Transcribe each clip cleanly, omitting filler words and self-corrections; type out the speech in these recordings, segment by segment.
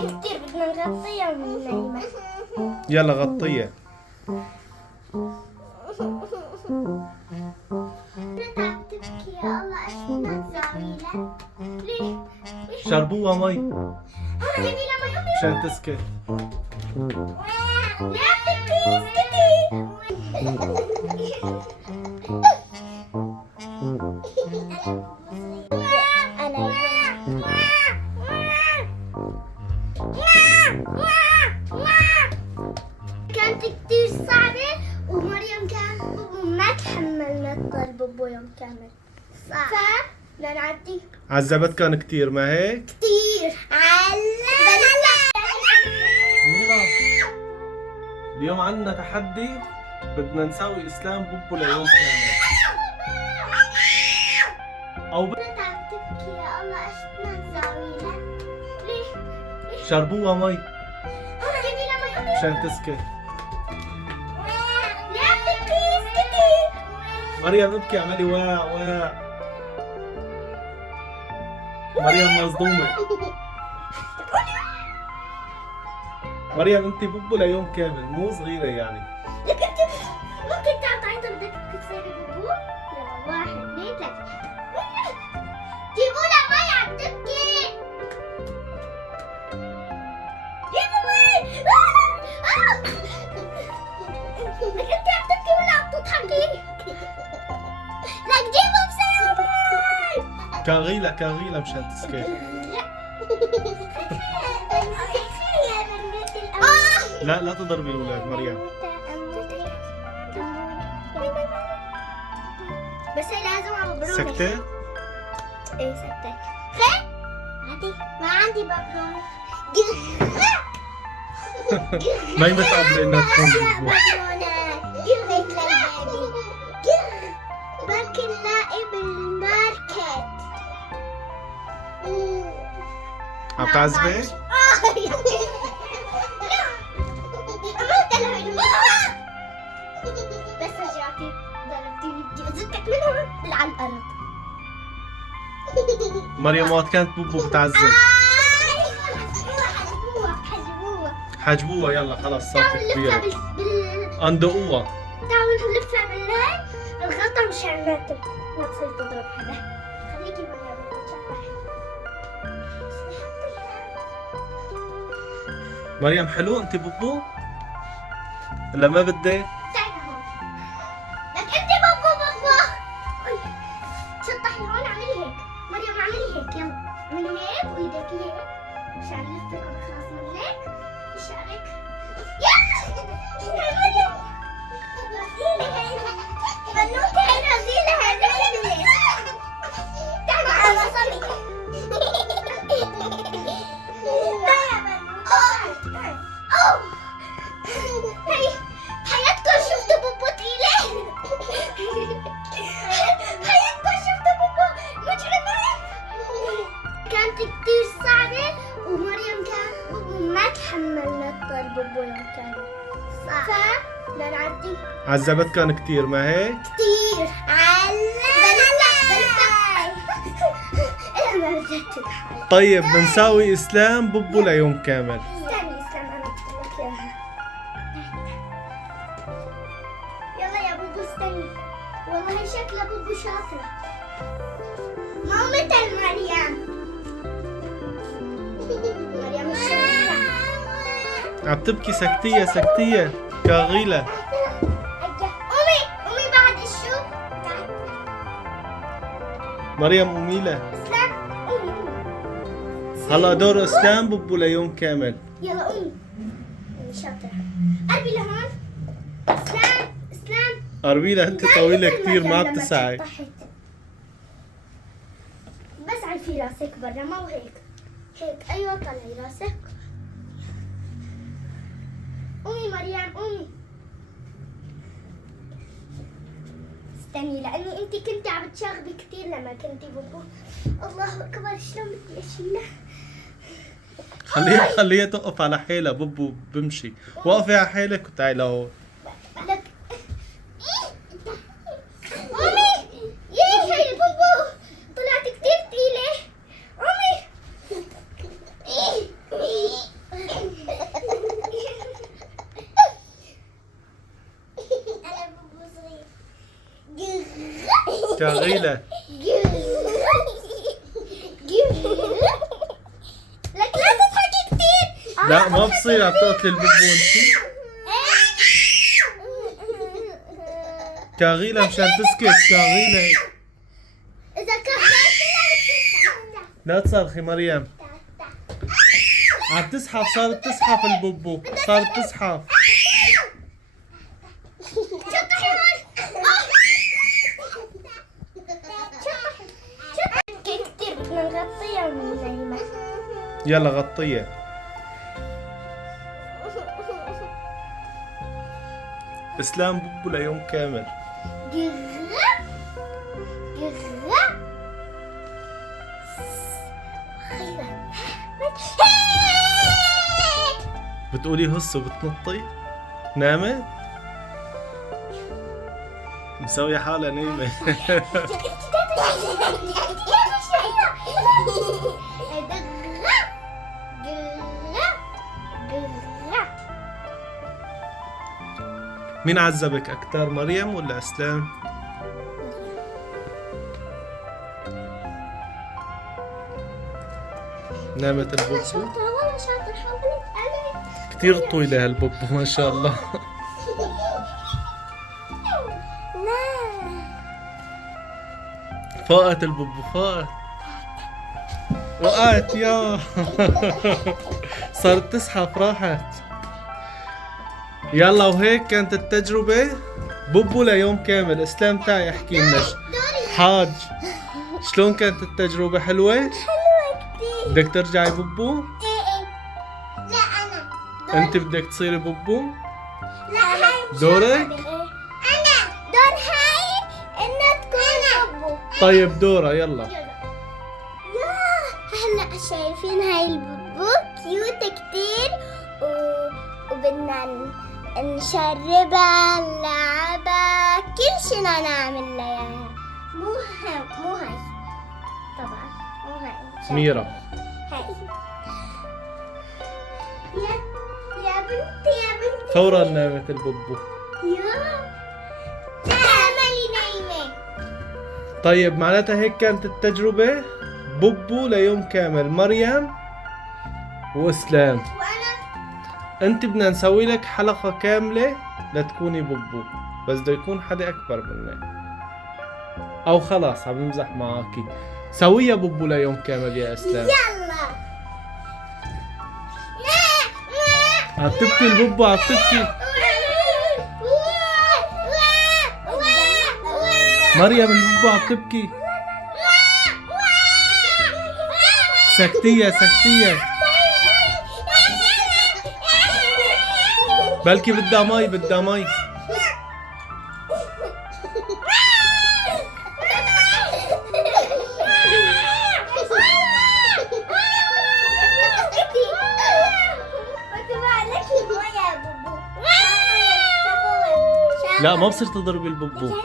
تبكي كتير، بدنا نغطيها وننيمها. يلا غطيها. تبكي يا الله، ايش بدنا نسوي لها؟ ليه؟ شربوها مي انا جايبي لها مي. مشان تسكت. لا تبكي، اسكتي. كانت كتير صعبة، ومريم كان ما تحملنا تضل بابو يوم كامل. صح. فلنعدي عذبتكن كتير ما هيك؟ كتير. ميرا اليوم عندنا تحدي، بدنا نساوي اسلام بوبو ليوم كامل. او تبكي يا الله، ايش بدنا نسوي لها؟ ليه؟ شربوها مي انا جايبي لها مي. مشان تسكت. لا تبكي، اسكتي. مريم ابكي، اعملي واع واع. مريم مصدومة. مريم انت بوبو ليوم كامل، مو صغيرة يعني. لك انت ممكن تعطي بدك تصيري بابو. يلا 1 2 3. جيبوا لها مي، عم تبكي. جيبوا مي. لك انت عم تبكي ولا عم تضحكي؟ لك جيبوا بسرعة مي. كاغيلة مشان تسكت. لا تضربي الاولاد مريم. بس هي لازم ببرونة. سكتة؟ ايه سكتة. خير؟ عادي، ما عندي ببرونة. ما هي متقبلة انها تكون بوبو. ببرونة. هيك للبيبي. بركي نلاقي بالماركت. عم تعذبك؟ بس رجعتي ضربتيني بجوزتك من هون على الارض. مريم وقت كانت بوبو بتعذب. حجبوها يلا خلص صارت كبيرة. اندقوها. تعالوا نلفها بالليل الغطا مشان ما تصير تضرب حدا. خليكي معي مريم حلو انت بوبو؟ ولا ما بدك؟ تعالي هون. لك انت بابا. شطحي هون، اعملي هيك. مريم اعملي هيك، يلا من هيك وايدك هيك مشان لفك خلاص من هيك شعرك. يلا يا مريم. بنوتة هي رزيلة هذه. تعالي على مصامي. حياتكم شفتوا بوبو تقيلة. حياتكم شفتوا بوبو مجرمة. كانت كتير صعبة، ومريم كان بوبو ما تحملنا تضل بوبو يوم كامل. صح. فلنعدي عذبتكن كتير ما هيك؟ كتير. انا رجعت الحالة. طيب بنساوي اسلام بوبو ليوم كامل. استني انا قلت لك اياها. يلا يا بوبو استني، والله شكلها بوبو شاطرة. ما هو مثل مريم. مريم الشاطرة. عم تبكي، سكتية كاغيلة. قومي بعد الشوق. مريم أميلة. اسلام قومي. هلا دور اسلام بوبو ليوم كامل. يلا قومي. شاطرة. قربي لهون. اسلام. أربيلة انت طويلة كتير ما لما بتسعي. تشطحت. بس عرفي راسك برا، ما هو هيك. ايوه طلعي راسك. قومي مريم قومي. استني لاني انت كنتي عم تشاغبي كثير لما كنتي بوبو. الله اكبر، شلون بدي اشيلها؟ خليها توقف على حيلها، بوبو بمشي. وقفي على حيلك وتعي لهون. لك قومي. هي بوبو طلعت كثير ثقيلة. قومي. كاغيلة. لك لا تضحكي كثير. لا ما بصير عم تقتلي البوبو انتي. كاغيلة مشان تسكت كاغيلة. إذا كفرت لا تصرخي مريم. عم تزحف، صارت تزحف البوبو، صارت تزحف. كثير بدنا نغطيها من نايمة. يلا غطيها. اسلام بوبو ليوم كامل. بتقولي هص وبتنطي؟ نامت؟ مسوية حالها نايمة. مين عذبك أكتر، مريم ولا أسلام؟ نامت البوبو؟ والله شاطر. حاولت أنا كتير طويلة هالبوبو ما شاء الله. فاقت البوبو، فاقت. وقعت يا. صارت تزحف، راحت. يلا وهيك كانت التجربة. بوبو ليوم كامل. اسلام تعي احكي لنا حاج، شلون كانت التجربة؟ حلوة؟ حلوة كتير. بدك ترجعي بوبو؟ ايه. لا أنا انت بدك تصيري بوبو؟ لا هاي دورك؟ أنا دور هاي إنها تكون بوبو. طيب دورة يلا. هلا شايفين هاي البوبو كيوت كتير وبدنا نشربها نلعبها كل شي بدنا نعمل لها اياها. مو هاي طبعا مو هاي ميرا. هاي يا بنتي فورا نامت البوبو. تعملي نايمة. طيب معناتها هيك كانت التجربة. بوبو ليوم كامل، مريم واسلام. وانا انت بدنا نسوي لك حلقة كاملة لتكوني بوبو، بس بده يكون حدا اكبر منك، او خلاص عم نمزح معاكي. سويها بوبو ليوم كامل يا اسلام. يلا عم تبكي البوبو، عم تبكي. مريم البوبو عم تبكي. سكتية سكتية، بلكي بدها مي، بدها مي. لا ما بصير تضربي البوبو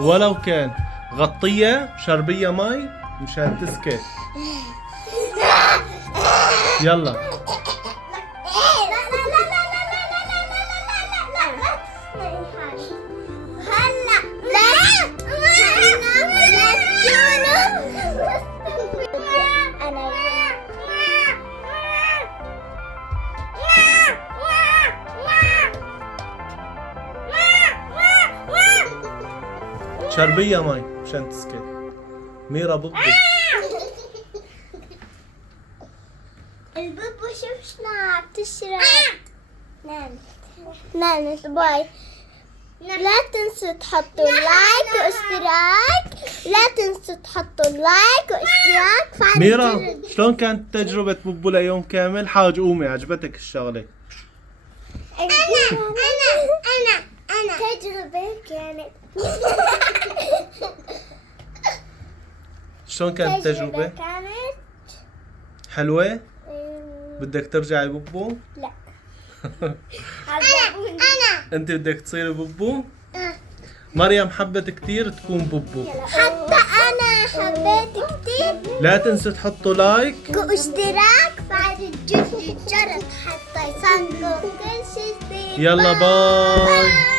ولو كان. غطيها، شربيها مي مشان تسكت. يلا شربيها مي مشان تسكت. ميرا بوبو. البوبو شوف شنو عم تشرب. نامت باي. لا تنسوا تحطوا لايك واشتراك. لا تنسوا تحطوا لايك واشتراك. فعل ميرا الجرس. شلون كانت تجربة بوبو ليوم كامل؟ حاج قومي، عجبتك الشغلة؟ أنا تجربة كانت شلون كانت التجربة؟ كانت حلوة؟ بدك ترجعي بوبو؟ لا. أنا انت بدك تصيري بوبو؟ مريم حبت كتير تكون بوبو. حتى أنا حبيت كتير. لا تنسوا تحطوا لايك واشتراك. فعل الجرس حتى يصلكم كل شي جديد. يلا باي.